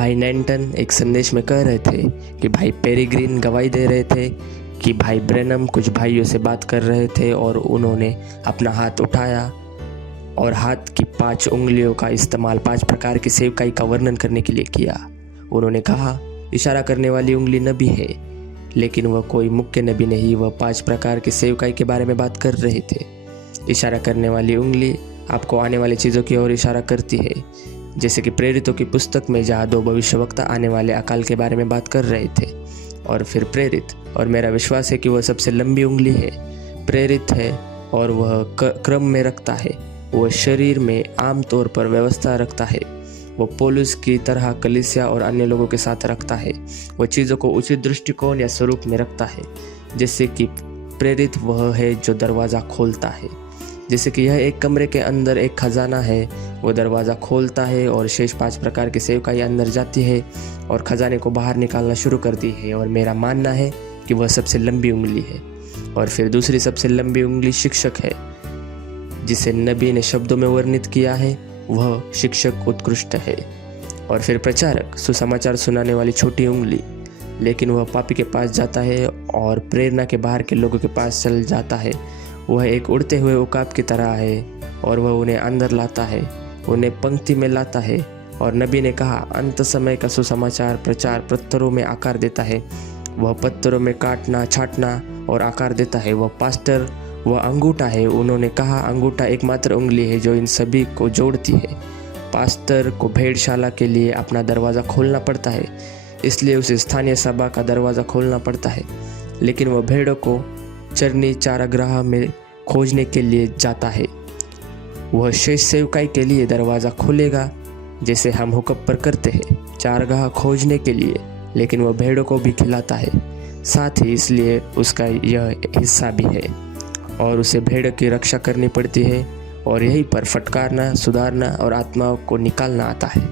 भाई नैन्टन एक संदेश में कह रहे थे कि भाई पेरिग्रिन गवाही दे रहे थे कि भाई ब्रैनम कुछ भाइयों से बात कर रहे थे और उन्होंने अपना हाथ उठाया और हाथ की 5 उंगलियों का इस्तेमाल 5 प्रकार की सेवकाई का वर्णन करने के लिए किया। उन्होंने कहा, इशारा करने वाली उंगली नबी है, लेकिन वह कोई मुख्य नबी नहीं, वह 5 प्रकार की सेवकाई के बारे में बात कर रहे थे। इशारा करने वाली उंगली आपको आने वाली चीज़ों की ओर इशारा करती है, जैसे कि प्रेरितों की पुस्तक में जहाँ 2 भविष्यवक्ता आने वाले अकाल के बारे में बात कर रहे थे। और फिर प्रेरित, और मेरा विश्वास है कि वह सबसे लंबी उंगली है, प्रेरित है और वह क्रम में रखता है, वह शरीर में आमतौर पर व्यवस्था रखता है, वो पौलुस की तरह कलीसिया और अन्य लोगों के साथ रखता है, वह चीज़ों को उचित दृष्टिकोण या स्वरूप में रखता है। जैसे कि प्रेरित वह है जो दरवाज़ा खोलता है, जैसे कि यह एक कमरे के अंदर एक खजाना है, वो दरवाज़ा खोलता है और शेष 5 प्रकार की सेवकाई अंदर जाती है और खजाने को बाहर निकालना शुरू करती है। और मेरा मानना है कि वह सबसे लंबी उंगली है। और फिर दूसरी सबसे लंबी उंगली शिक्षक है, जिसे नबी ने शब्दों में वर्णित किया है, वह शिक्षक उत्कृष्ट है। और फिर प्रचारक, सुसमाचार सुनाने वाली छोटी उंगली, लेकिन वह पापी के पास जाता है और प्रेरणा के बाहर के लोगों के पास चल जाता है। वह एक उड़ते हुए उकाब की तरह है और वह उन्हें अंदर लाता है, उन्हें पंक्ति में लाता है। और नबी ने कहा, अंत समय का सुसमाचार प्रचार पत्थरों में आकार देता है, वह पत्थरों में काटना छाटना और आकार देता है। वह पास्टर, वह अंगूठा है। उन्होंने कहा, अंगूठा एकमात्र उंगली है जो इन सभी को जोड़ती है। पास्टर को भेड़शाला के लिए अपना दरवाज़ा खोलना पड़ता है, इसलिए उसे स्थानीय सभा का दरवाज़ा खोलना पड़ता है, लेकिन वह भेड़ों को चरनी चारागाह में खोजने के लिए जाता है। वह शेष सेवकाई के लिए दरवाज़ा खोलेगा, जैसे हम हुक्म पर करते हैं, चारागाह खोजने के लिए, लेकिन वह भेड़ों को भी खिलाता है साथ ही, इसलिए उसका यह हिस्सा भी है और उसे भेड़ों की रक्षा करनी पड़ती है। और यहीं पर फटकारना, सुधारना और आत्माओं को निकालना आता है।